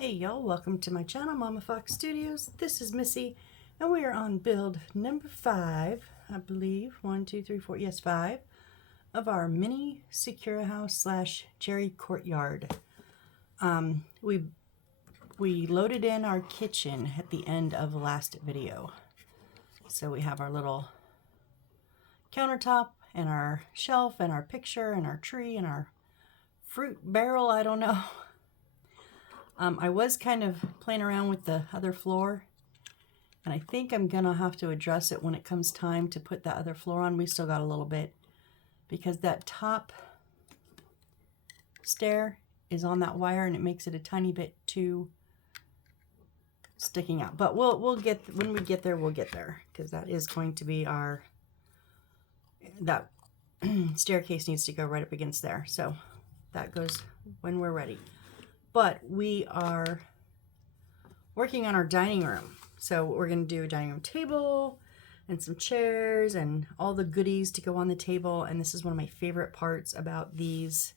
Hey y'all, welcome to my channel, Mama Fox Studios. This is Missy, and we are on build number 5, I believe. 1, 2, 3, 4, yes, 5 of our mini Sakura house slash cherry courtyard. We loaded in our kitchen at the end of the last video. So we have our little countertop and our shelf and our picture and our tree and our fruit barrel, I don't know. I was kind of playing around with the other floor, and I think I'm gonna have to address it when it comes time to put that other floor on. We still got a little bit because that top stair is on that wire and it makes it a tiny bit too sticking out. But we'll get, when we get there, we'll get there, because that is going to be our, that staircase needs to go right up against there. So that goes when we're ready. But we are working on our dining room. So we're going to do a dining room table and some chairs and all the goodies to go on the table. And this is one of my favorite parts about these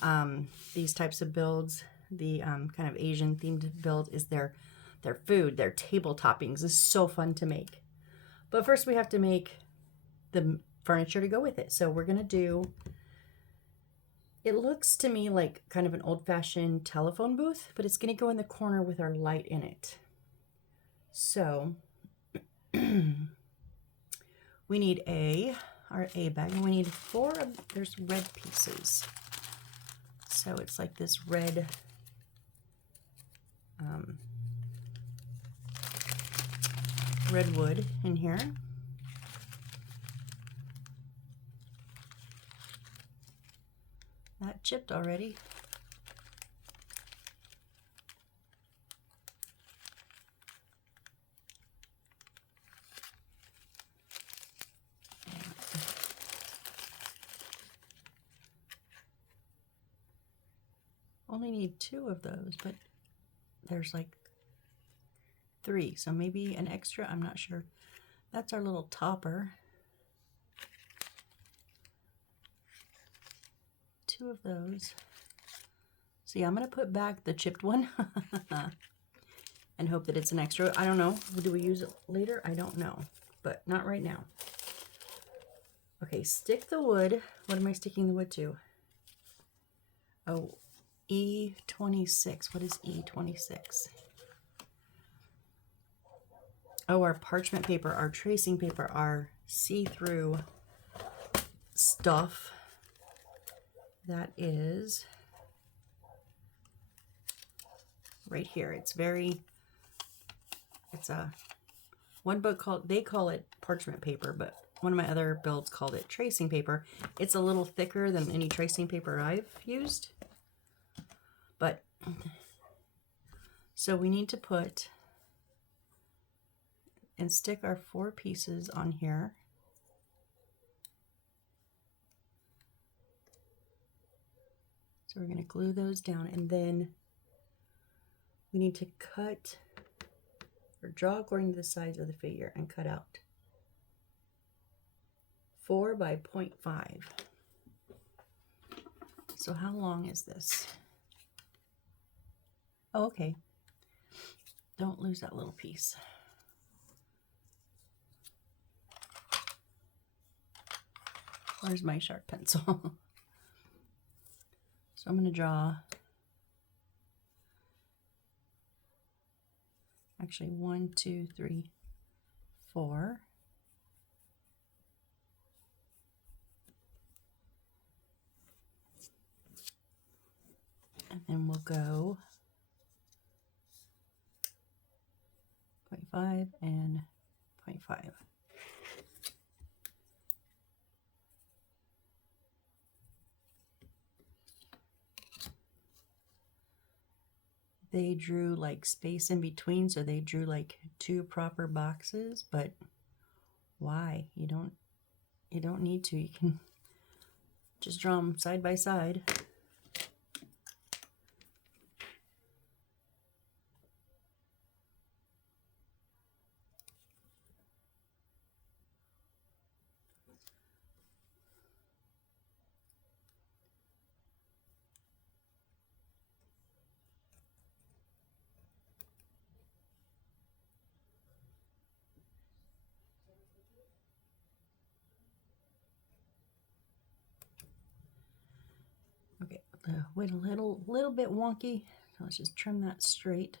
types of builds, the kind of Asian themed build, is their food, their table toppings. This is so fun to make. But first we have to make the furniture to go with it. So we're going to do, it looks to me like kind of an old-fashioned telephone booth, but it's going to go in the corner with our light in it. So we need our A bag, and we need 4 of, there's red pieces. So it's like this red red wood in here. That chipped already. Only need 2 of those, but there's like 3, so maybe an extra, I'm not sure. That's our little topper. 2 of those. See, I'm going to put back the chipped one and hope that it's an extra. I don't know. Do we use it later? I don't know, but not right now. Okay, stick the wood. What am I sticking the wood to? Oh, E26. What is E26? Oh, our parchment paper, our tracing paper, our see-through stuff. That is right here. It's a one book called, they call it parchment paper, but one of my other builds called it tracing paper. It's a little thicker than any tracing paper I've used. But so we need to put and stick our 4 pieces on here. So we're going to glue those down, and then we need to cut or draw according to the size of the figure and cut out 4 by 0.5. So how long is this? Oh, okay. Don't lose that little piece. Where's my sharp pencil? So I'm going to draw, actually 1, 2, 3, 4. And then we'll go 0.5 and 0.5. They drew like space in between, so they drew like 2 proper boxes, but why? You don't need to. You can just draw them side by side. Okay, the wood a little bit wonky, so let's just trim that straight.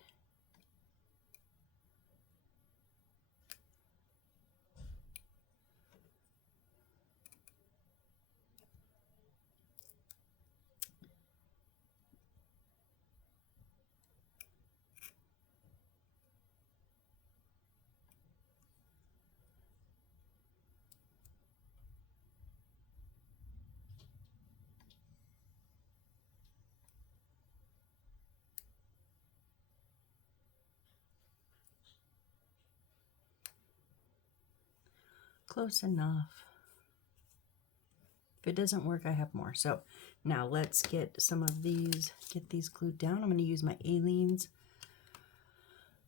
Close enough. If it doesn't work, I have more. So now let's get some of these, get these glued down. I'm going to use my Aleene's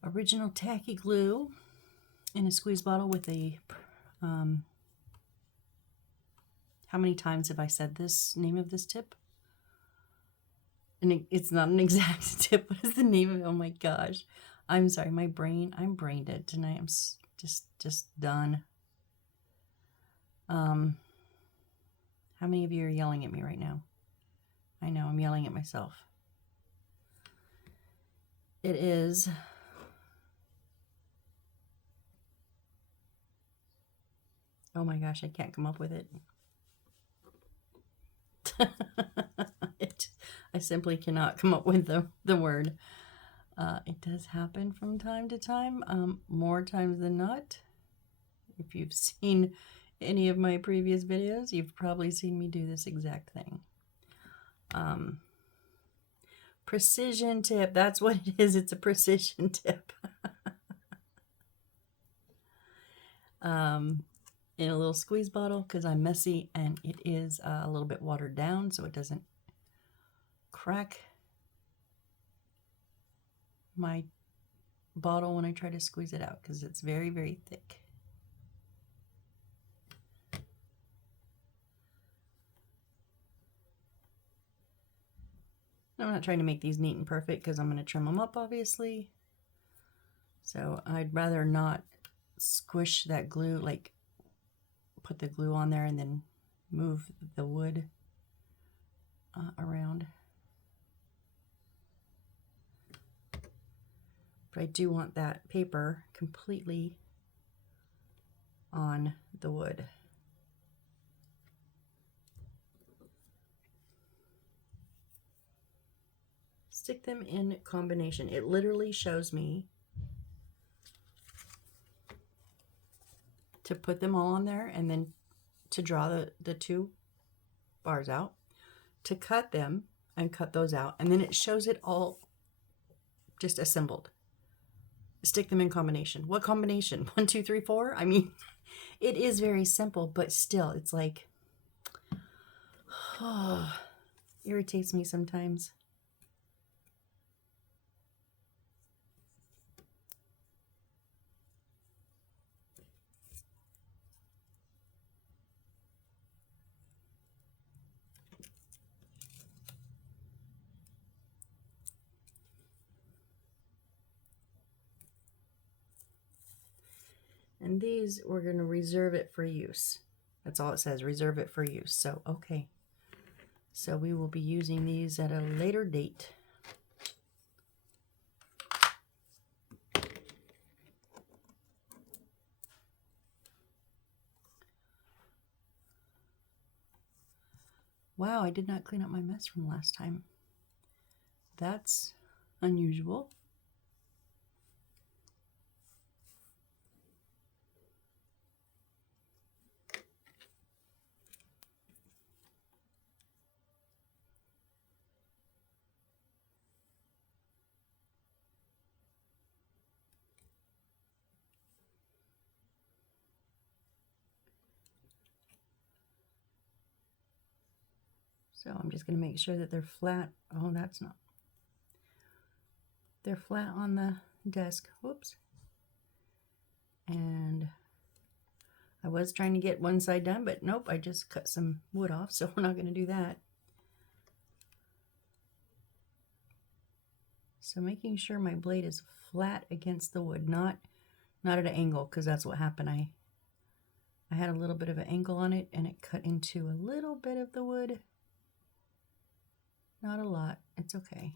Original Tacky Glue in a squeeze bottle with a, how many times have I said this name of this tip? And it's not an exact tip. What is the name of it? Oh my gosh. I'm sorry, I'm brain dead tonight. I'm just done. How many of you are yelling at me right now? I know, I'm yelling at myself. It is oh my gosh, I can't come up with it. I simply cannot come up with the word. It does happen from time to time, more times than not. If you've seen any of my previous videos, you've probably seen me do this exact thing. Precision tip, that's what it is. It's a precision tip. In a little squeeze bottle because I'm messy and it is a little bit watered down so it doesn't crack my bottle when I try to squeeze it out because it's very, very thick. I'm not trying to make these neat and perfect because I'm going to trim them up, obviously. So I'd rather not squish that glue, like put the glue on there and then move the wood around. But I do want that paper completely on the wood. Stick them in combination. It literally shows me to put them all on there and then to draw the two bars out, to cut them and cut those out, and then it shows it all just assembled. Stick them in combination. What combination? 1, 2, 3, 4? I mean, it is very simple, but still, it's like, oh, irritates me sometimes. And these, we're going to reserve it for use. That's all it says, reserve it for use. So, okay. So we will be using these at a later date. Wow, I did not clean up my mess from last time. That's unusual. So I'm just going to make sure that they're flat. Oh, that's not. They're flat on the desk. Whoops. And I was trying to get one side done, but nope, I just cut some wood off, so we're not going to do that. So making sure my blade is flat against the wood, not at an angle, because that's what happened. I had a little bit of an angle on it, and it cut into a little bit of the wood. Not a lot. It's okay.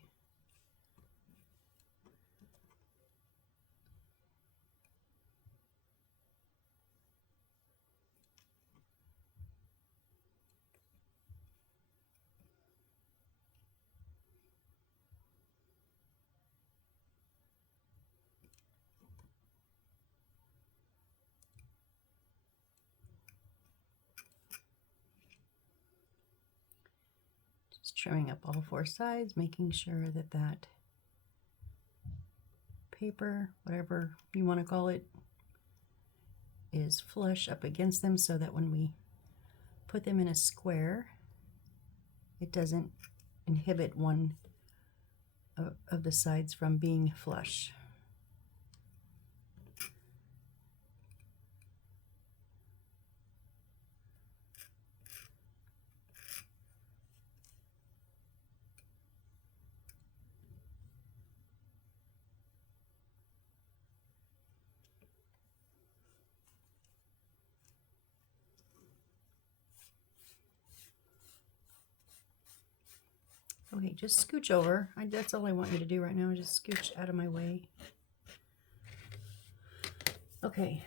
Just trimming up all four sides, making sure that that paper, whatever you want to call it, is flush up against them so that when we put them in a square, it doesn't inhibit one of the sides from being flush. Okay, just scooch over. That's all I want you to do right now, just scooch out of my way. Okay,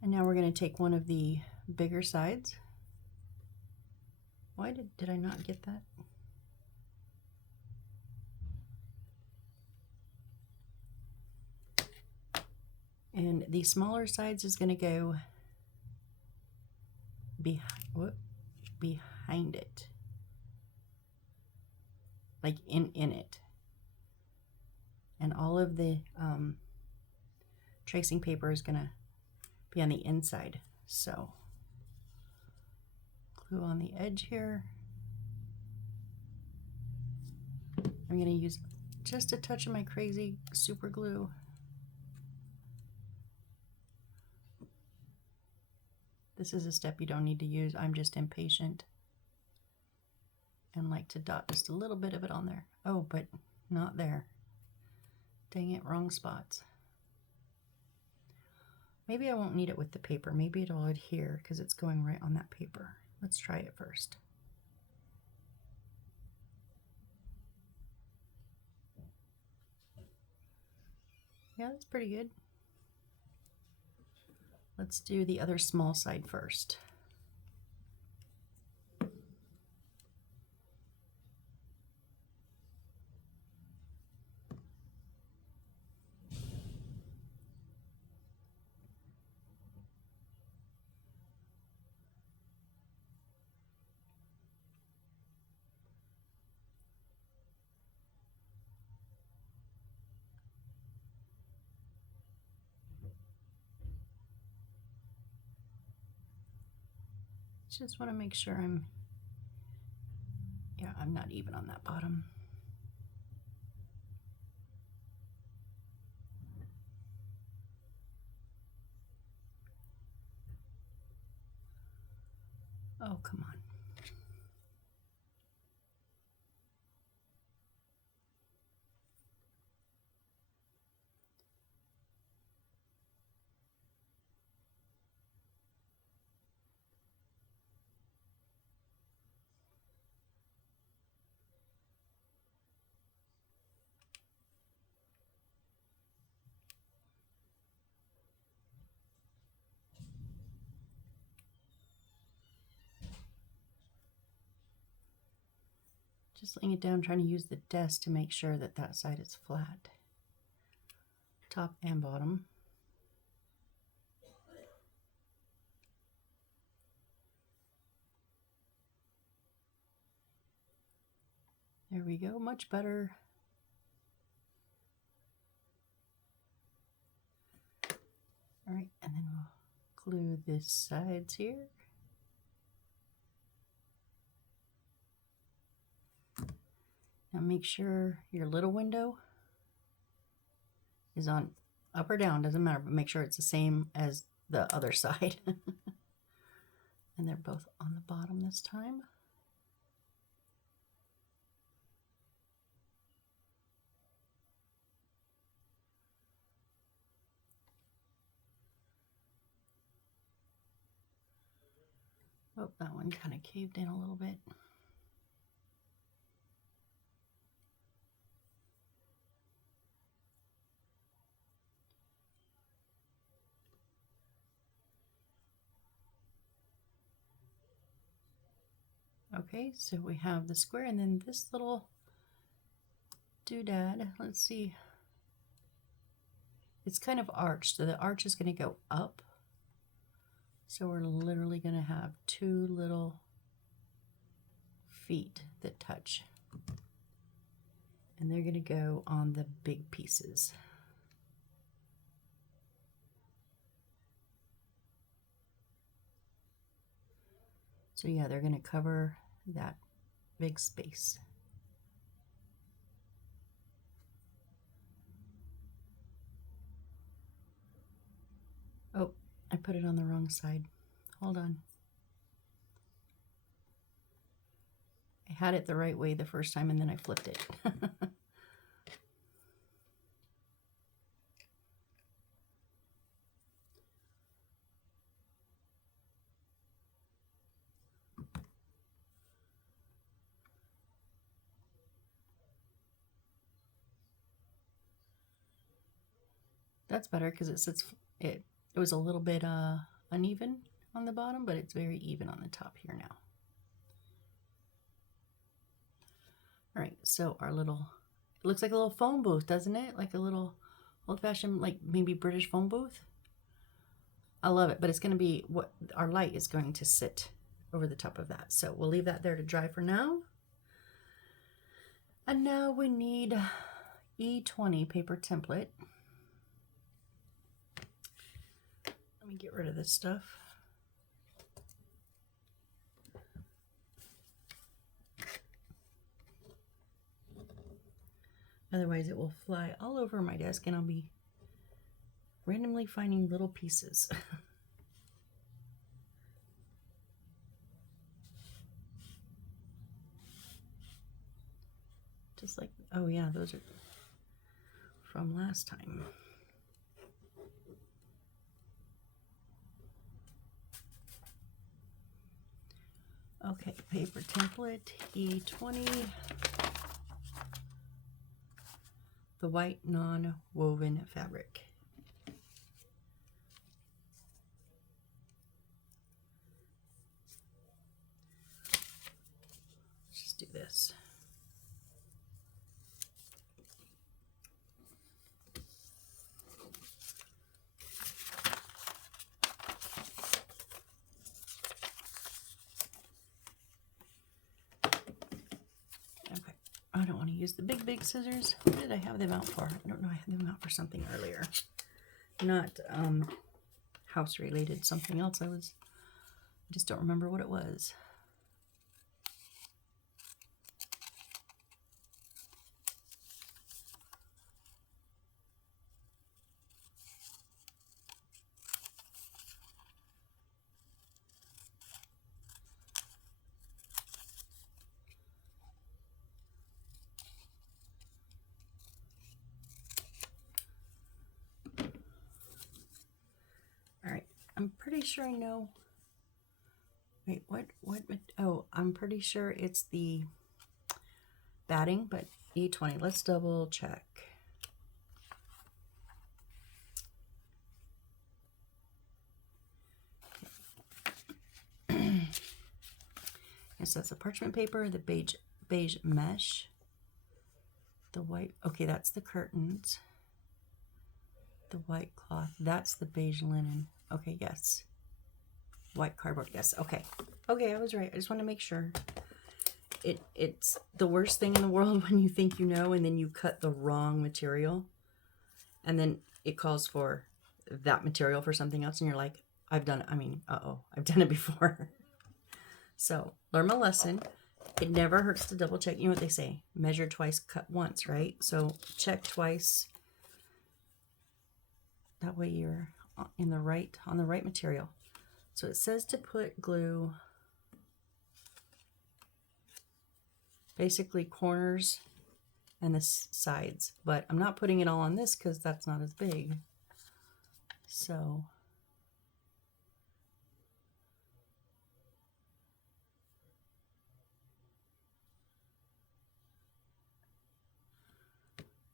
and now we're going to take one of the bigger sides. Why did I not get that? And the smaller sides is going to go behind it. Like in it. And all of the tracing paper is going to be on the inside. So glue on the edge here. I'm going to use just a touch of my crazy super glue. This is a step you don't need to use. I'm just impatient and like to dot just a little bit of it on there. Oh, but not there. Dang it, wrong spots. Maybe I won't need it with the paper. Maybe it'll adhere because it's going right on that paper. Let's try it first. Yeah, that's pretty good. Let's do the other small side first. Just want to make sure I'm not even on that bottom. Oh, come on. Just laying it down, trying to use the desk to make sure that that side is flat. Top and bottom. There we go, much better. All right, and then we'll glue the sides here. Now make sure your little window is on up or down, doesn't matter, but make sure it's the same as the other side. And they're both on the bottom this time. Oh, that one kind of caved in a little bit. Okay, so we have the square and then this little doodad. Let's see. It's kind of arched, so the arch is going to go up. So we're literally going to have two little feet that touch. And they're going to go on the big pieces. So yeah, they're going to cover that big space. Oh, I put it on the wrong side. Hold on. I had it the right way the first time and then I flipped it. That's better because it sits, it was a little bit uneven on the bottom, but it's very even on the top here now. All right, so our little, it looks like a little phone booth, doesn't it? Like a little old-fashioned, like maybe British phone booth. I love it, but it's going to be what our light is going to sit over the top of that. So we'll leave that there to dry for now. And now we need E20 paper template. Let me get rid of this stuff. Otherwise it will fly all over my desk and I'll be randomly finding little pieces. Just like, oh yeah, those are from last time. Okay, paper template, E20. The white non-woven fabric. Let's just do this. Okay, I don't want to use the big scissors. What did I have them out for? I don't know, I had them out for something earlier. Not house related, something else I just don't remember what it was. I'm pretty sure I know. Wait, what? Oh, I'm pretty sure it's the batting, but E20. Let's double check. Yes, that's the parchment paper, the beige mesh, the white. Okay, that's the curtains. The white cloth. That's the beige linen. Okay, yes. White cardboard. Yes. Okay. Okay, I was right. I just want to make sure. It's the worst thing in the world when you think you know and then you cut the wrong material and then it calls for that material for something else and you're like, I've done it. I mean, I've done it before. So learn my lesson. It never hurts to double check. You know what they say? Measure twice, cut once, right? So check twice. That way you're on the right material. So it says to put glue basically corners and the sides, but I'm not putting it all on this because that's not as big. So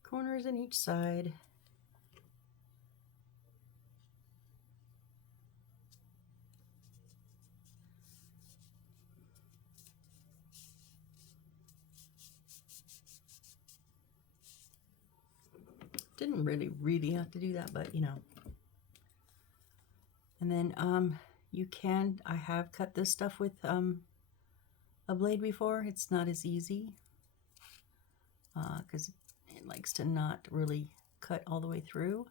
corners in each side. Didn't really have to do that, but you know. And then you can, I have cut this stuff with a blade before. It's not as easy because it likes to not really cut all the way through.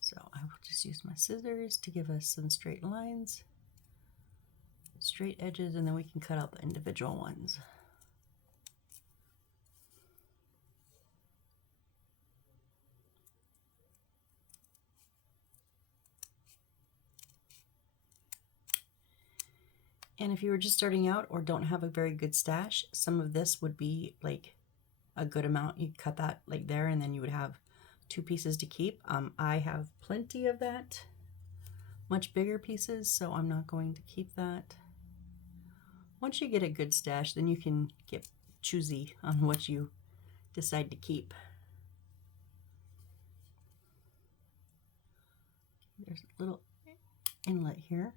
So I will just use my scissors to give us some straight lines, straight edges, and then we can cut out the individual ones. And if you were just starting out or don't have a very good stash, some of this would be like a good amount. You cut that like there, and then you would have 2 pieces to keep. I have plenty of that, much bigger pieces, so I'm not going to keep that. Once you get a good stash, then you can get choosy on what you decide to keep. There's a little inlet here.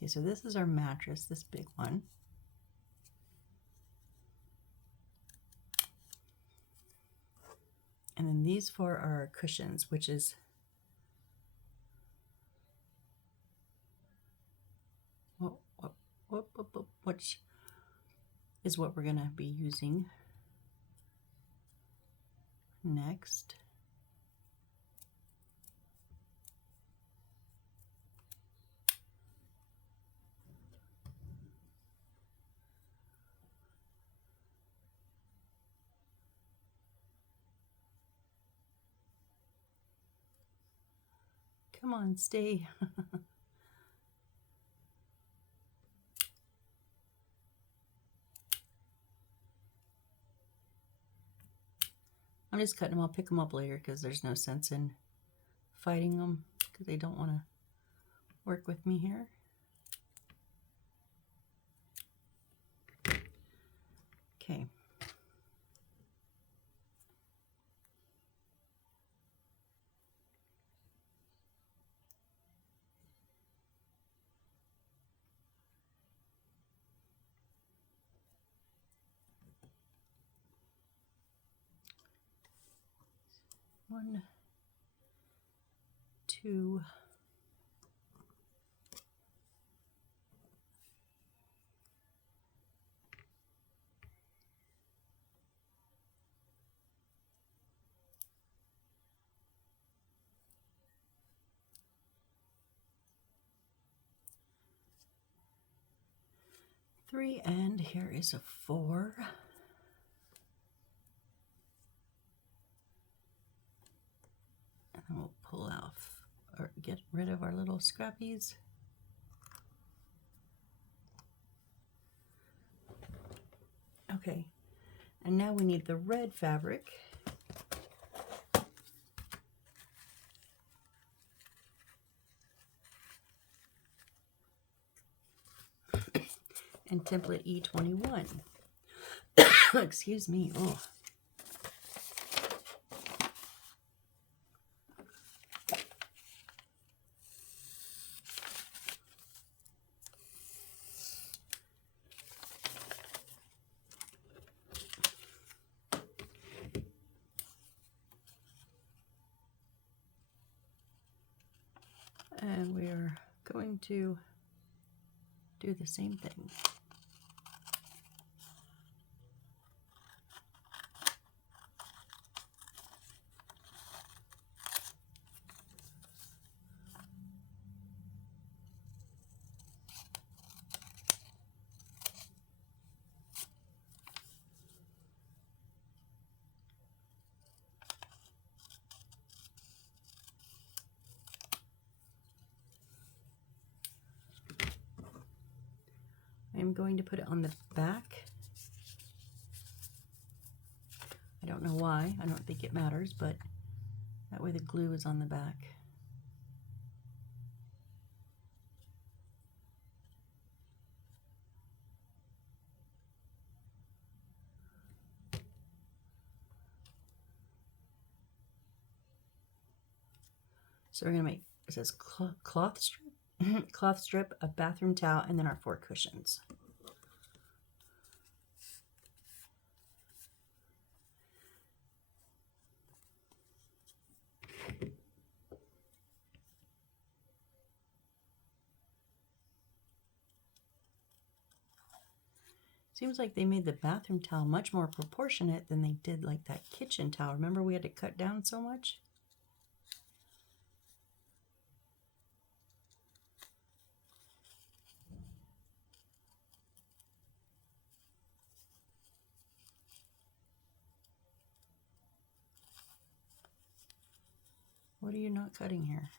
Okay, so this is our mattress, this big one. And then these 4 are our cushions, which is which is what we're going to be using next. Come on, stay. I'm just cutting them. I'll pick them up later because there's no sense in fighting them because they don't want to work with me here. Okay. One, 2, 3, and here is a 4. And then we'll pull off or get rid of our little scrappies. Okay, and now we need the red fabric. And template E21. Excuse me. Oh. And we are going to do the same thing. I'm going to put it on the back. I don't know why. I don't think it matters, but that way the glue is on the back. So we're going to make, it says cloth strip, cloth strip, a bathroom towel, and then our 4 cushions. Seems like they made the bathroom towel much more proportionate than they did like that kitchen towel. Remember we had to cut down so much? What are you not cutting here?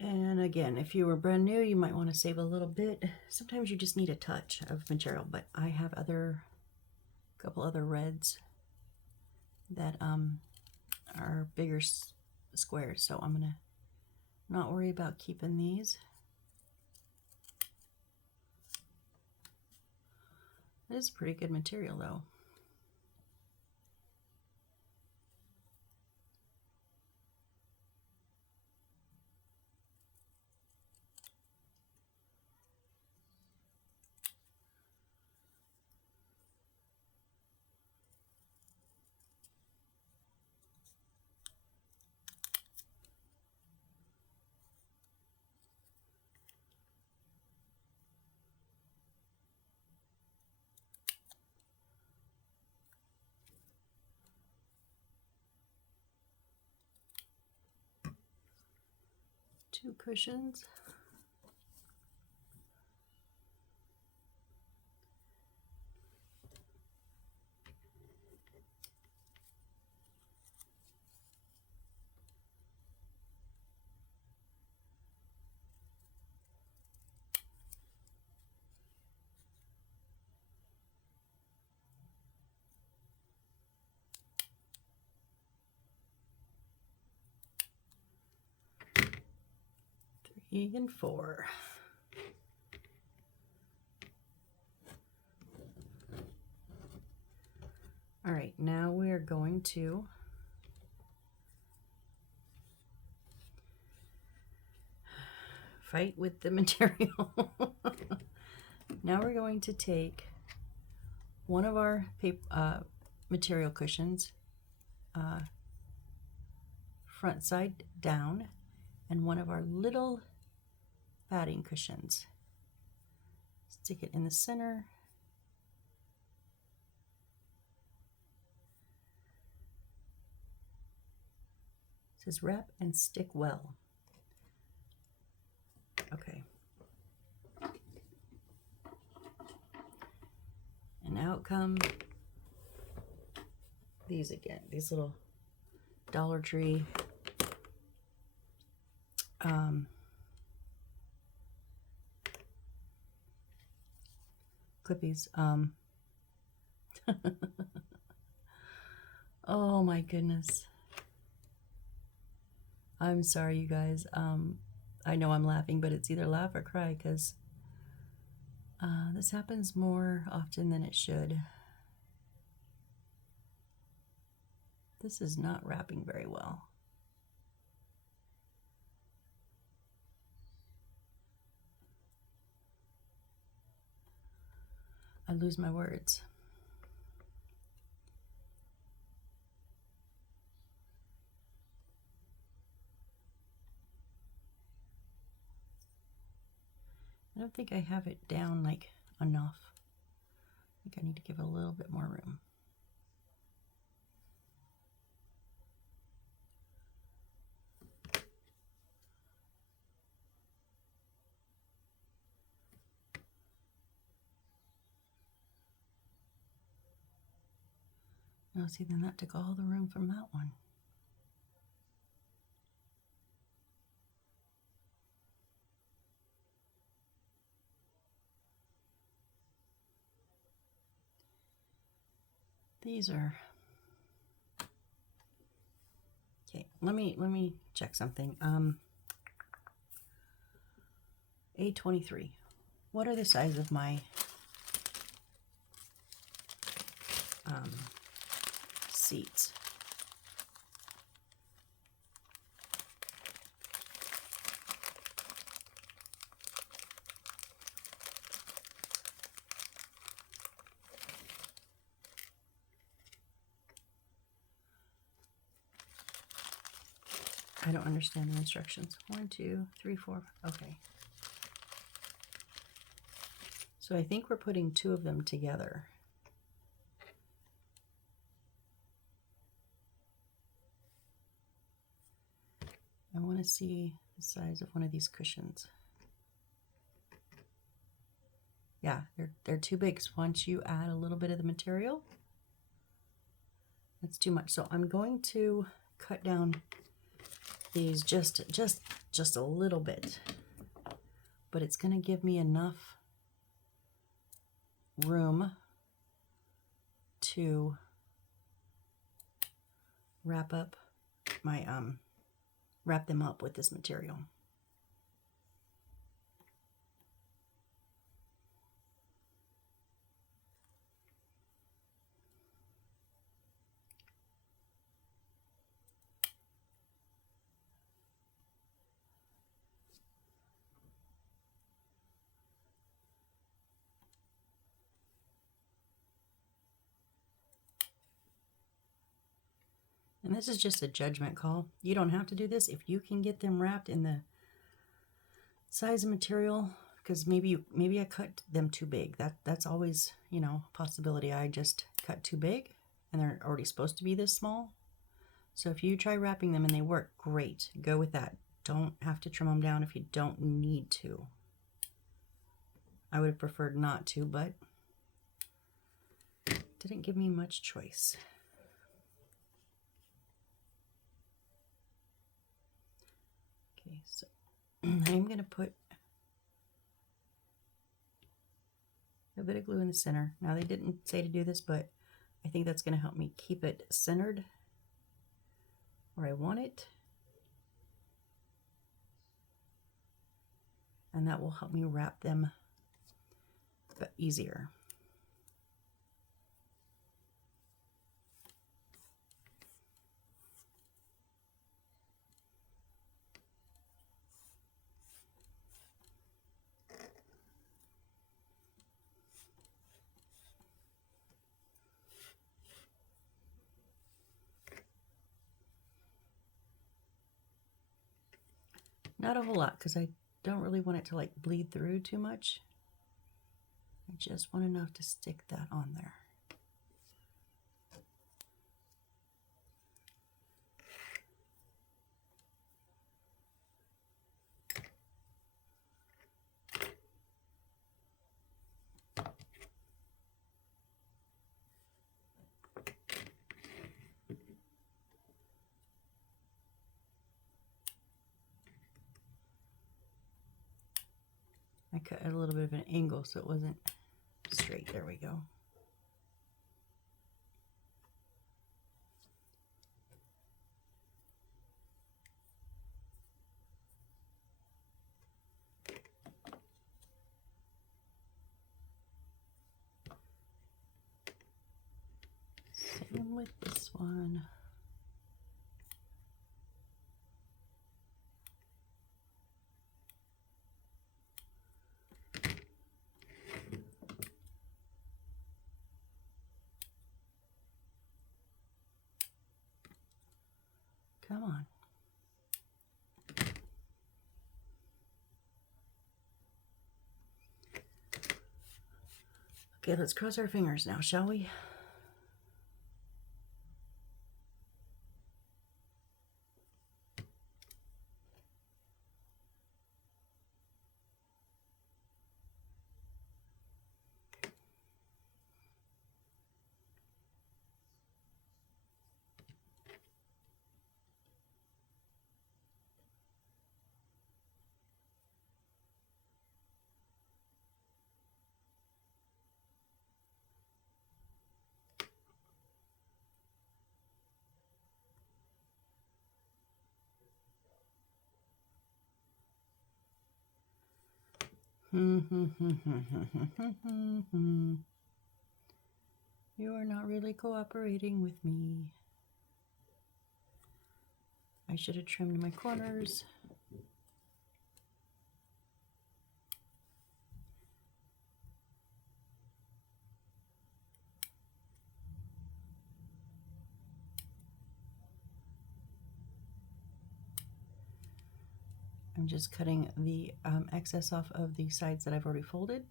And again, if you were brand new, you might want to save a little bit. Sometimes you just need a touch of material, but I have a couple other reds that are bigger squares, so I'm gonna not worry about keeping these. It is pretty good material though. Two cushions. And 4. All right, now we are going to fight with the material. Now we're going to take one of our material cushions, front side down, and one of our little padding cushions. Stick it in the center. It says wrap and stick well. Okay. And out come these again, these little Dollar Tree clippies. Oh my goodness. I'm sorry, you guys. I know I'm laughing, but it's either laugh or cry because this happens more often than it should. This is not wrapping very well. I lose my words. I don't think I have it down like enough. I think I need to give it a little bit more room. Now see, then that took all the room from that one. These are okay. Let me check something. A23. What are the size of my seats? I don't understand the instructions. 1, 2, 3, 4. Okay. So I think we're putting 2 of them together. I want to see the size of one of these cushions. Yeah, they're too big. So once you add a little bit of the material, that's too much. So I'm going to cut down these just a little bit, but it's going to give me enough room to wrap up my wrap them up with this material. And this is just a judgment call. You don't have to do this. If you can get them wrapped in the size of material, because maybe I cut them too big. That's always, you know, a possibility. I just cut too big and they're already supposed to be this small. So if you try wrapping them and they work, great. Go with that. Don't have to trim them down if you don't need to. I would have preferred not to, but it didn't give me much choice. Okay, so I'm going to put a bit of glue in the center. Now they didn't say to do this, but I think that's going to help me keep it centered where I want it. And that will help me wrap them a bit easier. Not a whole lot, because I don't really want it to like bleed through too much. I just want enough to stick that on there. I cut at a little bit of an angle so it wasn't straight. There we go. Same with this one. Come on. Okay, let's cross our fingers now, shall we? You are not really cooperating with me. I should have trimmed my corners. I'm just cutting the excess off of the sides that I've already folded.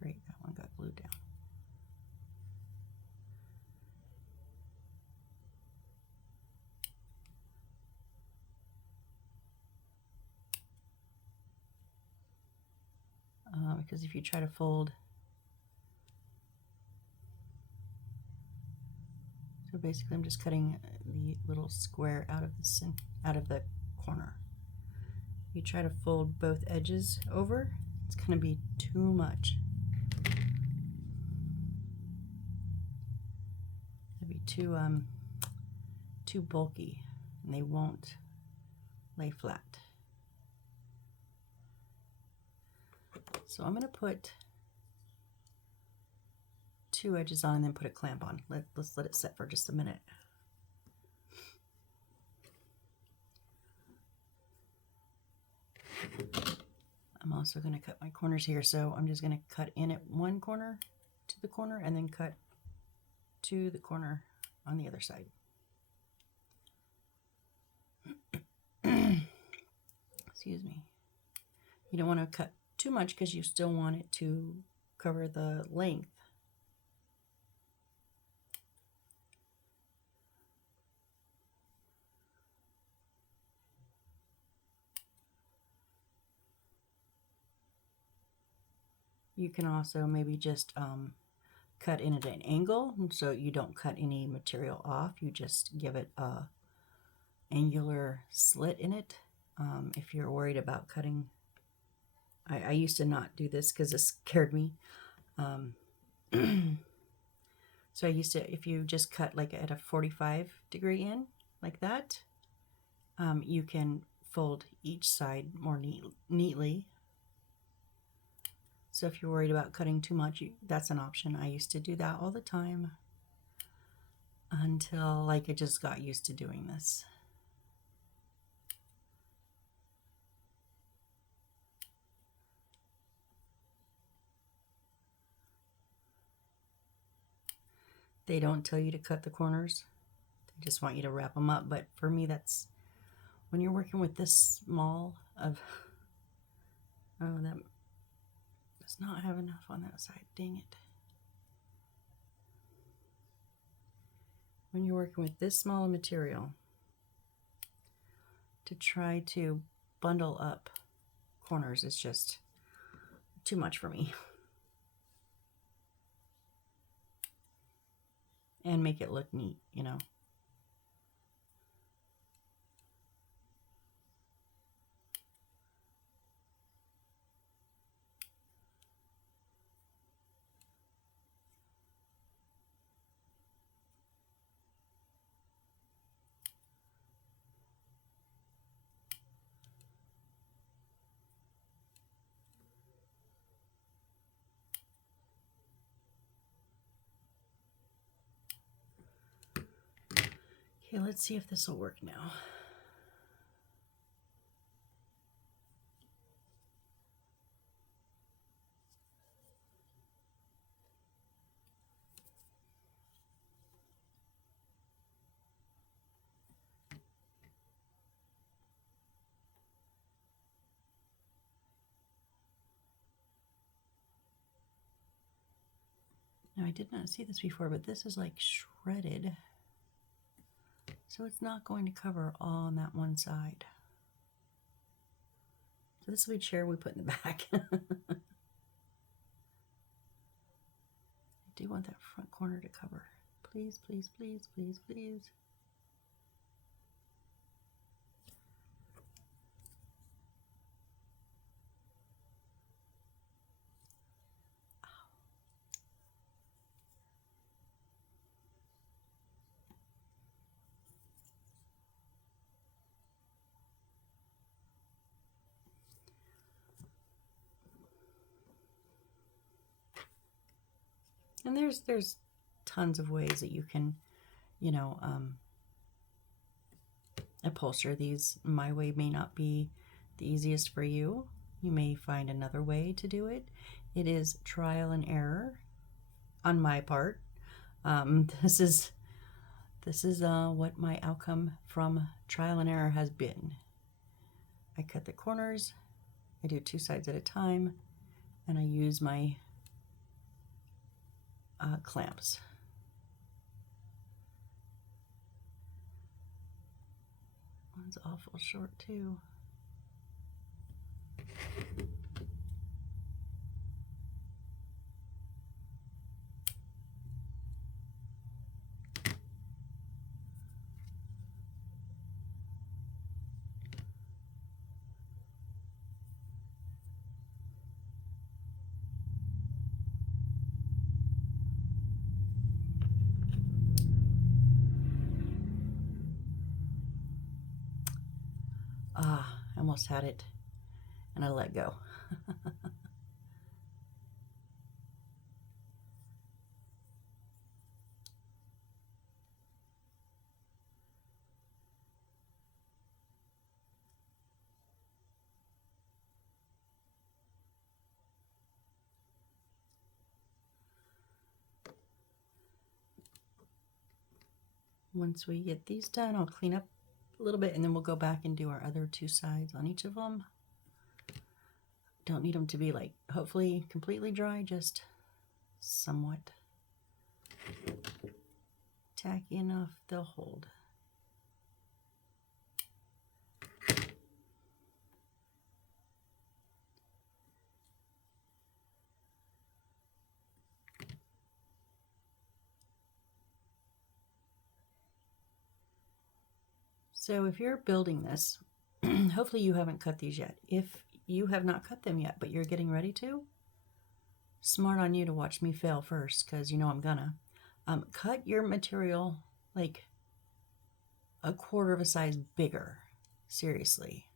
Great, that one got glued down. Because if you try to fold, so basically I'm just cutting the little square out of the corner. You try to fold both edges over, it's going to be too much. It'll be too bulky, and they won't lay flat. So I'm going to put 2 edges on and then put a clamp on. Let's let it set for just a minute. I'm also going to cut my corners here, so I'm just going to cut in at one corner to the corner and then cut to the corner on the other side. Excuse me. You don't want to cut too much because you still want it to cover the length. You can also maybe just cut in at an angle, so you don't cut any material off. You just give it a angular slit in it. If you're worried about cutting, I used to not do this because it scared me. So I used to, if you just cut like at a 45-degree in, like that, you can fold each side more neatly. So if you're worried about cutting too much, that's an option. I used to do that all the time until like I just got used to doing this. They don't tell you to cut the corners. They just want you to wrap them up. But for me, that's when you're working with this small of, oh, that does not have enough on that side. Dang it. When you're working with this small material, to try to bundle up corners is just too much for me. And make it look neat, you know. Okay, let's see if this will work now. Now, I did not see this before, but this is like shredded. So it's not going to cover all on that one side. So this will be chair we put in the back. I do want that front corner to cover. Please, please, please, please, please. And there's tons of ways that you can, you know, upholster these. My way may not be the easiest for you. You may find another way to do it. It is trial and error on my part. This is what my outcome from trial and error has been. I cut the corners, I do 2 sides at a time, and I use my clamps. One's awful short too. Ah, I almost had it, and I let go. Once we get these done, I'll clean up a little bit, and then we'll go back and do our other 2 sides on each of them. Don't need them to be like, hopefully completely dry, just somewhat tacky enough they'll hold. So if you're building this, hopefully you haven't cut these yet. If you have not cut them yet, but you're getting ready to, smart on you to watch me fail first, because you know I'm gonna. Cut your material like a quarter of a size bigger. Seriously.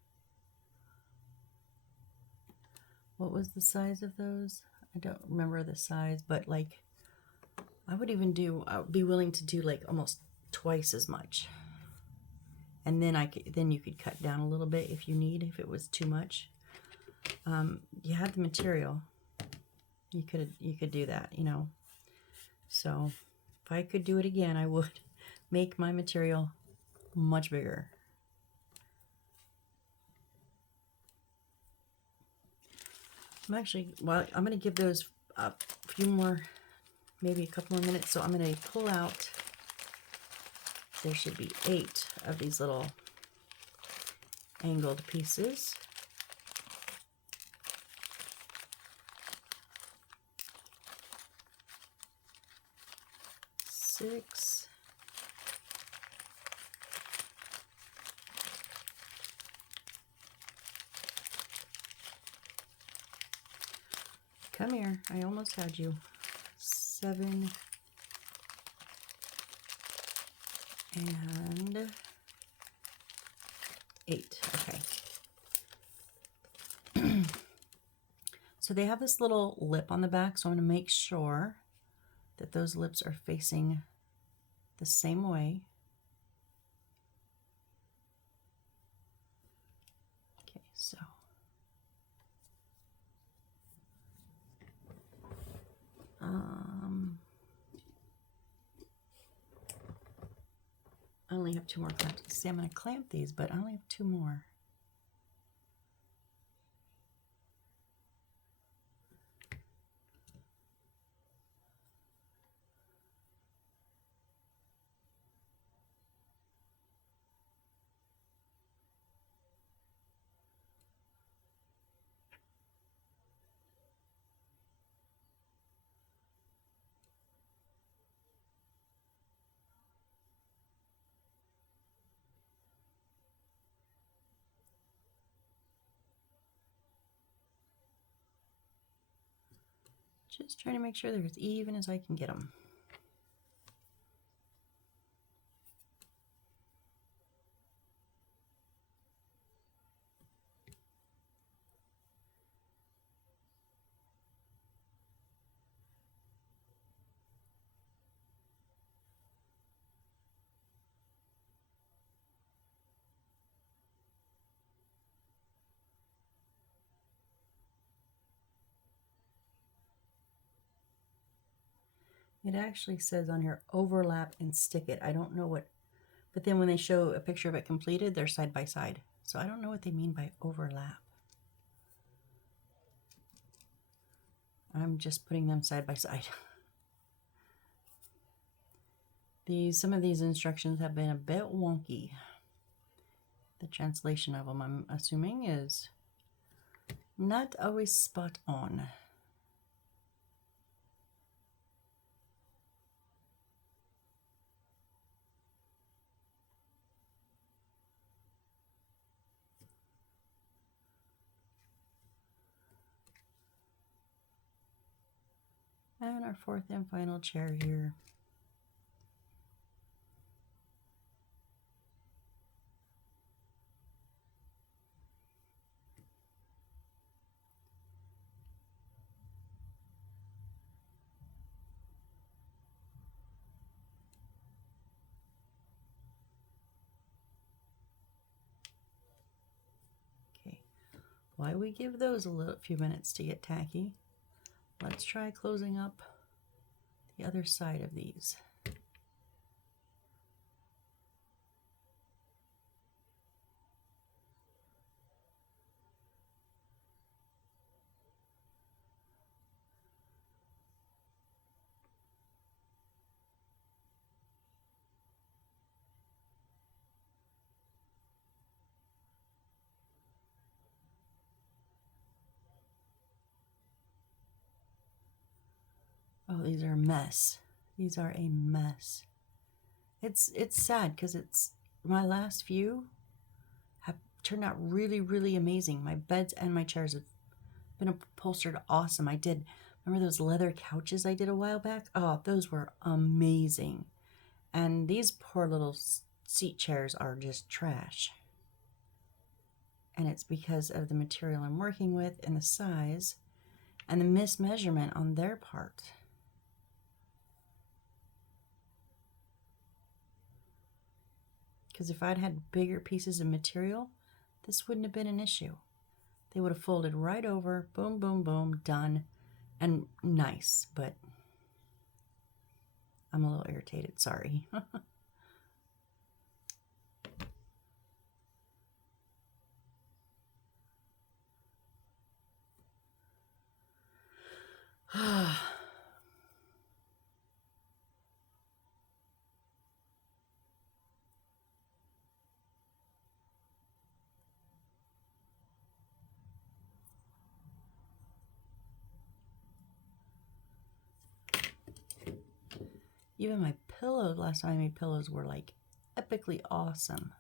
What was the size of those? I don't remember the size, but like I would be willing to do like almost twice as much. And then you could cut down a little bit if you need, if it was too much. You had the material. You could do that, you know. So if I could do it again, I would make my material much bigger. I'm going to give those a few more, maybe a couple more minutes. So I'm going to pull out, there should be 8 of these little angled pieces. Six. Come here, I almost had you. 7. And 8. Okay. So they have this little lip on the back, so I'm going to make sure that those lips are facing the same way. only have 2 more clamps. See, I'm going to clamp these, but I only have 2 more. Just trying to make sure they're as even as I can get them. It actually says on here, overlap and stick it. I don't know what, but then when they show a picture of it completed, they're side by side. So I don't know what they mean by overlap. I'm just putting them side by side. Some of these instructions have been a bit wonky. The translation of them, I'm assuming, is not always spot on. And our 4th and final chair here. Okay, while we give those a few minutes to get tacky, let's try closing up the other side of these. Oh, these are a mess. These are a mess. It's sad because it's my last few have turned out really, really amazing. My beds and my chairs have been upholstered awesome. Remember those leather couches I did a while back? Oh, those were amazing. And these poor little seat chairs are just trash. And it's because of the material I'm working with and the size and the mismeasurement on their part. Because if I'd had bigger pieces of material, this wouldn't have been an issue. They would have folded right over, boom, boom, boom, done, and nice, but I'm a little irritated, sorry. Even my pillows, last time I made pillows, were like epically awesome.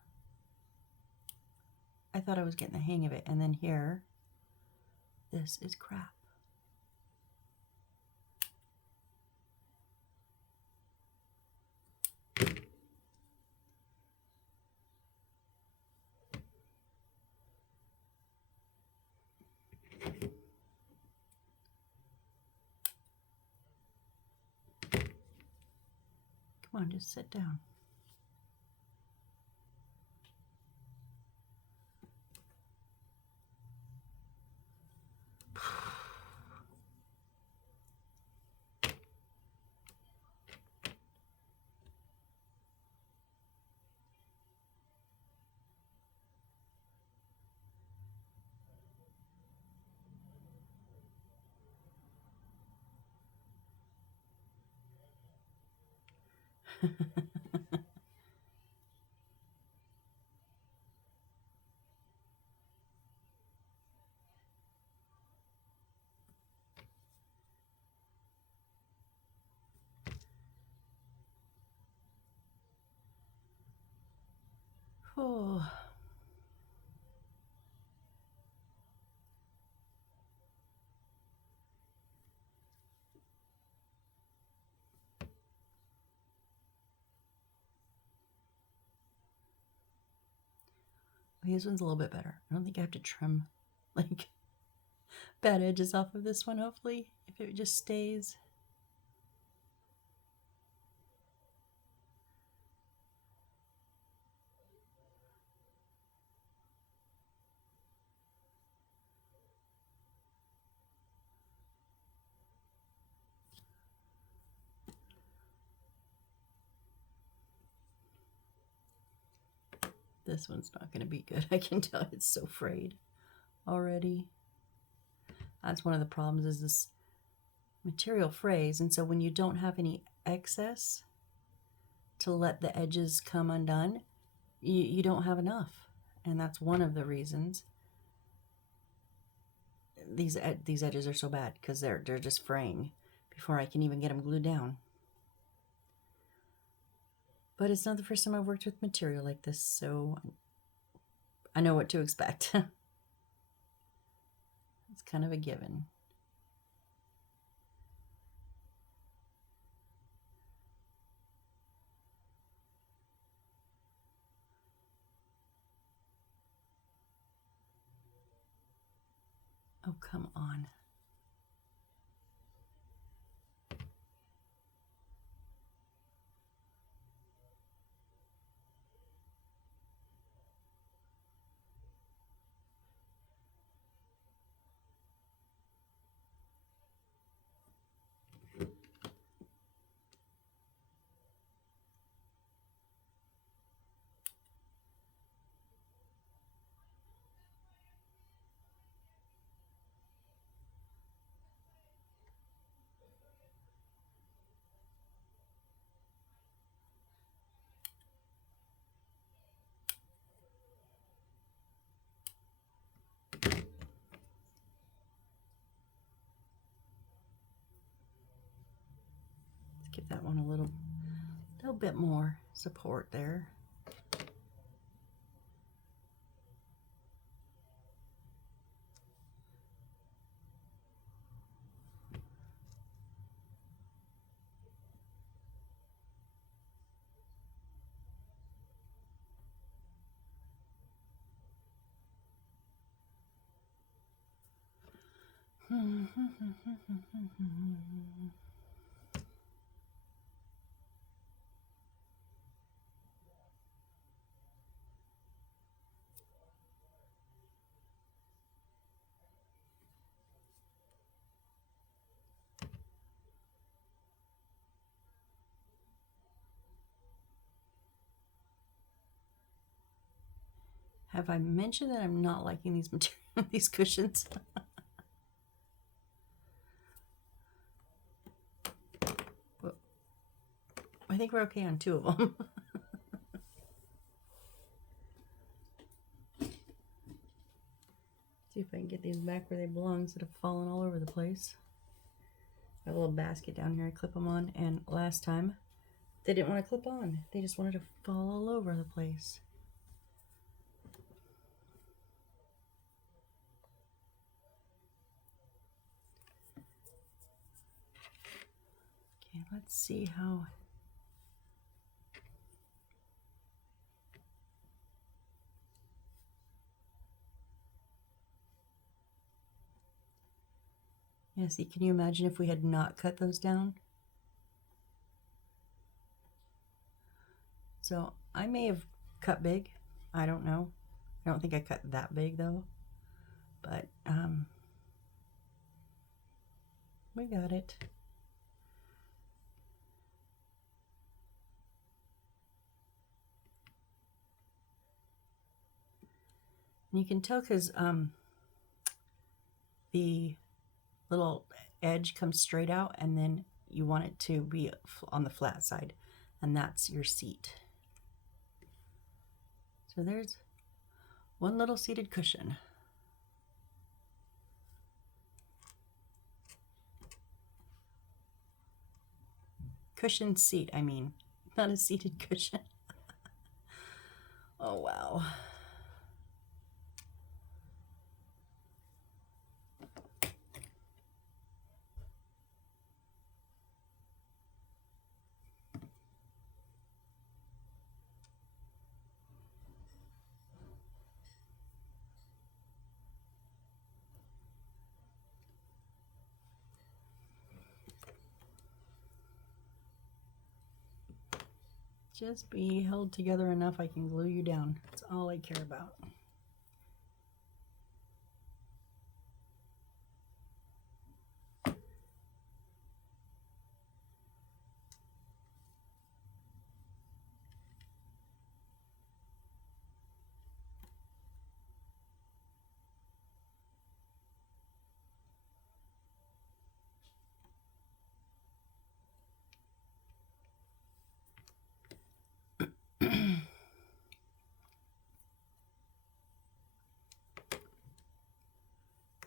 I thought I was getting the hang of it, and then here, this is crap. Come on, just sit down. Oh. This one's a little bit better. I don't think I have to trim like bad edges off of this one, hopefully, if it just stays. This one's not going to be good. I can tell it's so frayed already. That's one of the problems, is this material frays, and so when you don't have any excess to let the edges come undone, you don't have enough, and that's one of the reasons these edges are so bad, because they're just fraying before I can even get them glued down. But it's not the first time I've worked with material like this, so I know what to expect. It's kind of a given. Oh, come on. Give that one a little bit more support there. Have I mentioned that I'm not liking these these cushions? I think we're okay on 2 of them. See if I can get these back where they belong instead of falling all over the place. I have a little basket down here I clip them on, and last time they didn't want to clip on. They just wanted to fall all over the place. Okay, let's see how... Yeah, see, can you imagine if we had not cut those down? So I may have cut big. I don't know. I don't think I cut that big though. But we got it. And you can tell because the little edge comes straight out, and then you want it to be on the flat side. and that's your seat. So there's one little seated cushion. Cushion seat, I mean, not a seated cushion. Oh, wow. Just be held together enough I can glue you down. That's all I care about.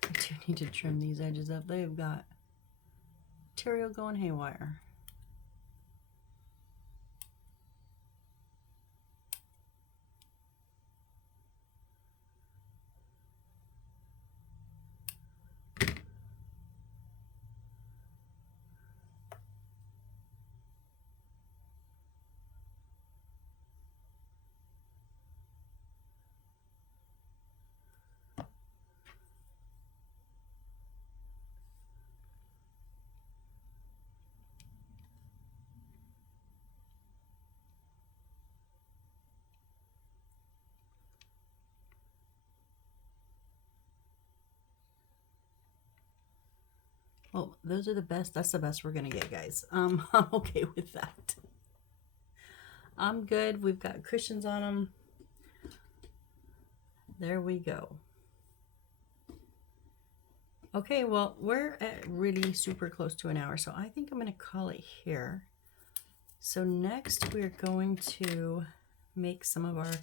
I do need to trim these edges up. They've got material going haywire. Well, those are the best. That's the best we're going to get, guys. I'm okay with that. I'm good. We've got cushions on them. There we go. Okay, well, we're at really super close to an hour, so I think I'm going to call it here. So next we're going to make some of our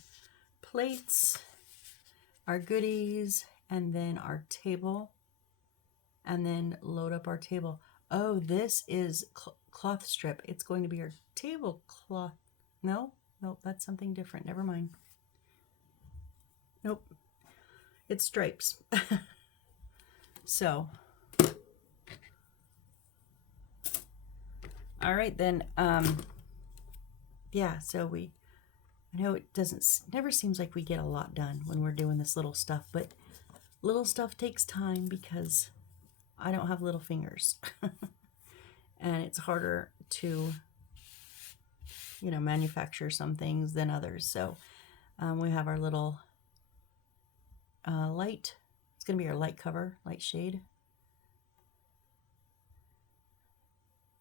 plates, our goodies, and then our table. And then load up our table. Oh, this is cloth strip. It's going to be our tablecloth. No, that's something different. Never mind. Nope. It's stripes. So. All right, then. Yeah, so I know it never seems like we get a lot done when we're doing this little stuff, but little stuff takes time because I don't have little fingers. And it's harder to, manufacture some things than others. So we have our little light. It's going to be our light cover, light shade.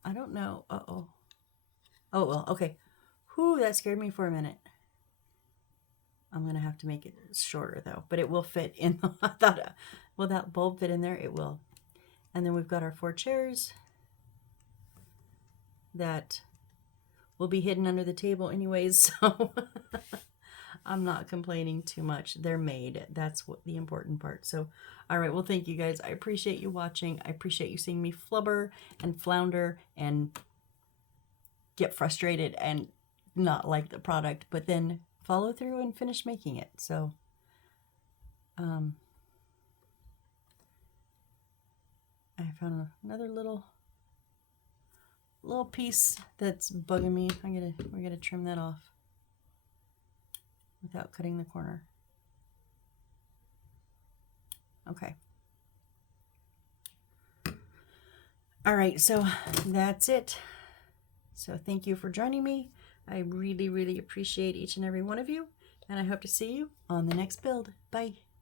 I don't know. Uh-oh. Oh, well, okay. Whew, that scared me for a minute. I'm going to have to make it shorter, though. But it will fit in. I thought, will that bulb fit in there? It will. And then we've got our 4 chairs that will be hidden under the table anyways, so I'm not complaining too much. They're made. That's what the important part. So, all right, well, thank you guys. I appreciate you watching. I appreciate you seeing me flubber and flounder and get frustrated and not like the product, but then follow through and finish making it. So, I found another little piece that's bugging me. We're gonna trim that off without cutting the corner. Okay. All right, so that's it. So thank you for joining me. I really, really appreciate each and every one of you, and I hope to see you on the next build. Bye.